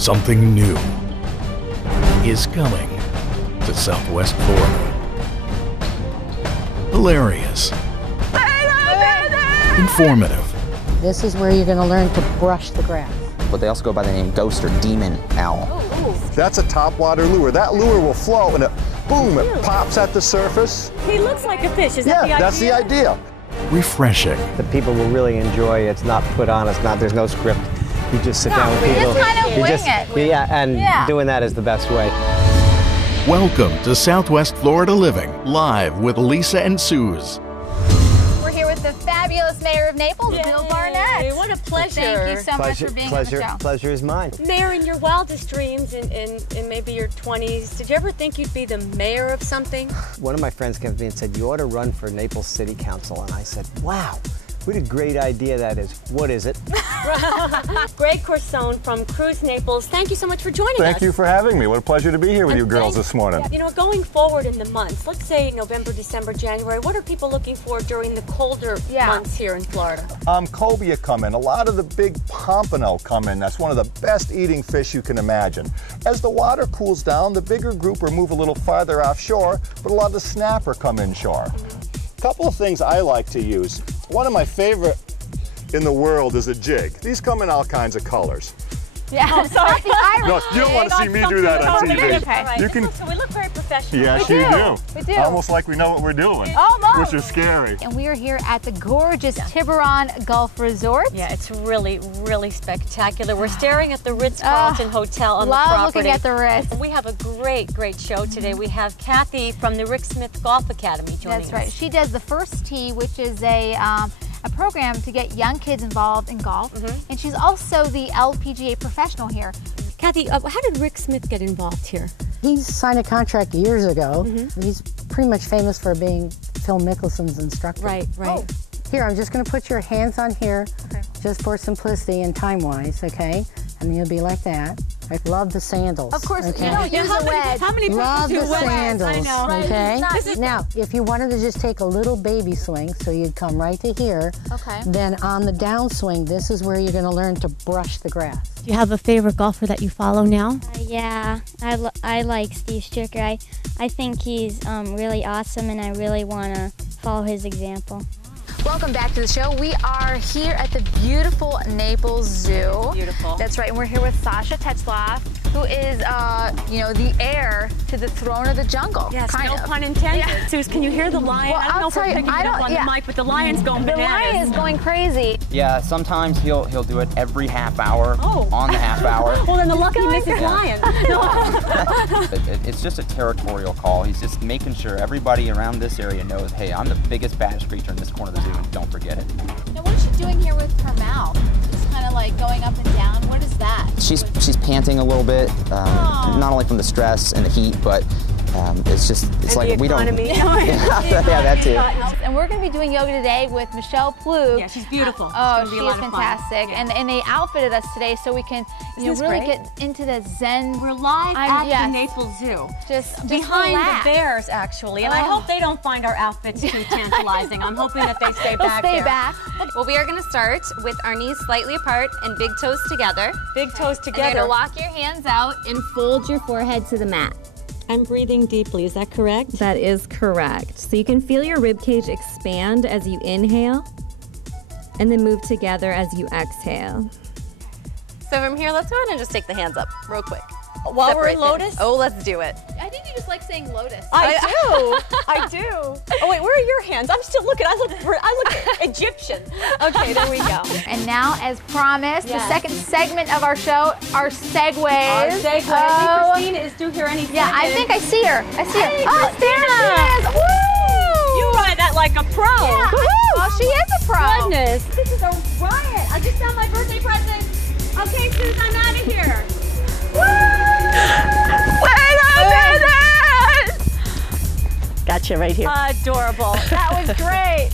Something new is coming to Southwest Florida. Hilarious. Informative. This is where you're going to learn to brush the grass. But they also go by the name ghost or demon owl. That's a topwater lure. That lure will flow and boom, it pops at the surface. He looks like a fish, is that the idea? Yeah, that's the idea. Refreshing. The people will really enjoy it. It's not put on, there's no script. You just sit down with people. Just kind of wing it. Yeah, and doing that is the best way. Welcome to Southwest Florida Living, live with Lisa and Suze. We're here with the fabulous mayor of Naples, Bill Barnett. What a pleasure. Thank you so much for being on the show. Pleasure is mine. Mayor, in your wildest dreams, in maybe your 20s, did you ever think you'd be the mayor of something? One of my friends came to me and said, you ought to run for Naples City Council. And I said, wow, what a great idea that is. What is it? Greg Corsone from Cruise Naples, thank you so much for joining us. Thank you for having me. What a pleasure to be here with you girls this morning. You know, going forward in the months, let's say November, December, January, what are people looking for during the colder months here in Florida? Cobia come in. A lot of the big pompano come in. That's one of the best eating fish you can imagine. As the water cools down, the bigger grouper move a little farther offshore, but a lot of the snapper come inshore. A couple of things I like to use. One of my favorite in the world is a jig. These come in all kinds of colors. Yeah, sorry. No, you don't want to see me do that on TV. Okay. You can. So we look very professional. Yes, you do. We do. Almost like we know what we're doing. Almost. Which is scary. And we are here at the gorgeous Tiburon Gulf Resort. Yeah, it's really, really spectacular. We're staring at the Ritz-Carlton Hotel on the property. Love looking at the Ritz. We have a great show today. We have Kathy from the Rick Smith Golf Academy joining us. That's right. She does the First Tee, which is a program to get young kids involved in golf. And she's also the LPGA professional here. Kathy, how did Rick Smith get involved here? He signed a contract years ago. He's pretty much famous for being Phil Mickelson's instructor. Right. Here, I'm just going to put your hands on here, just for simplicity and time-wise, okay? And you'll be like that. I love the sandals. Of course, okay? you don't use a wedge. How many people Love do the wedges? sandals, I know. okay? Right. Now, if you wanted to just take a little baby swing, so you'd come right to here, then on the downswing, this is where you're going to learn to brush the grass. Do you have a favorite golfer that you follow now? Yeah, I like Steve Stricker. I think he's really awesome, and I really want to follow his example. Welcome back to the show. We are here at the beautiful Naples Zoo. Beautiful. That's right, and we're here with Sasha Tetzlaff, who is, the heir to the throne of the jungle. Yes, kind no of. pun intended. Yeah. Suze, can you hear the lion? Well, I don't know if we're picking it up on the mic, but the lion's going The bananas. lion is going crazy. Yeah, sometimes he'll do it every half hour on the half hour. Well, then the lucky Mrs. Lion. It's just a territorial call. He's just making sure everybody around this area knows, hey, I'm the biggest, baddest creature in this corner of the zoo, and don't forget it. Now, what is she doing here with her mouth? Just kind of like going up and down. What is that? She's panting a little bit, not only from the stress and the heat, but it's like we don't. Yeah, that too. And we're going to be doing yoga today with Michelle Plug. Yeah, she's beautiful. She is fantastic. And they outfitted us today so we can really get into the Zen. We're live at the Naples Zoo. Just behind relax. the bears, actually. And I hope they don't find our outfits too tantalizing. I'm hoping that they stay back Stay there. back. Well, we are going to start with our knees slightly apart and big toes together. Big toes And together. you're going to walk your hands out and fold your forehead to the mat. I'm breathing deeply, is that correct? That is correct. So you can feel your rib cage expand as you inhale and then move together as you exhale. So from here, let's go ahead and just take the hands up real quick. While we're in lotus? Oh, let's do it. I think you just like saying lotus. I do. Oh wait, where are your hands? I'm still looking. I look Egyptian. Okay, there we go. And now, as promised, the second segment of our show, our segues. Our segue. I think Christina is due here any second. Yeah, I think I see her. I see her. Oh, there she is. Woo! You ride that like a pro. Yeah. Oh, she is a pro. Goodness. This is a riot. I just found my birthday present. Okay, Suze, I'm out of here. Gotcha right here. Adorable. That was great.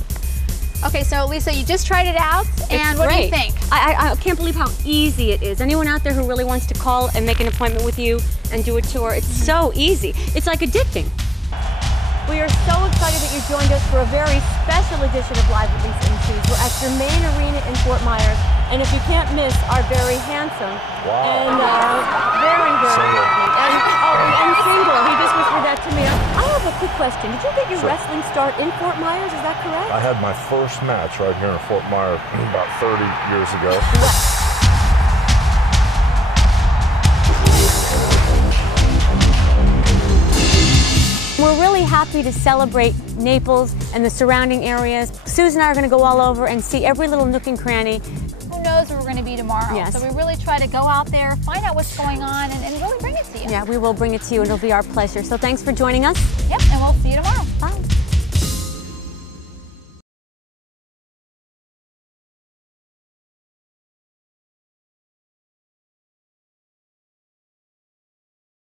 Okay, so Lisa, you just tried it out, and what do you think? I can't believe how easy it is. Anyone out there who really wants to call and make an appointment with you and do a tour, it's so easy. It's like addicting. We are so excited that you joined us for a very special edition of Live with Lisa and Suze. We're at Germain Arena in Fort Myers, And if you can't miss, are very handsome. Wow. And very, very lovely. And single. He just whispered that to me. I have a quick question. Did you get your wrestling start in Fort Myers? Is that correct? I had my first match right here in Fort Myers about 30 years ago. We're really happy to celebrate Naples and the surrounding areas. Susan and I are going to go all over and see every little nook and cranny. Who knows where we're going to be tomorrow? Yes. So we really try to go out there, find out what's going on, and really bring it to you. Yeah, we will bring it to you, and it'll be our pleasure. So thanks for joining us. Yep, and we'll see you tomorrow. Bye.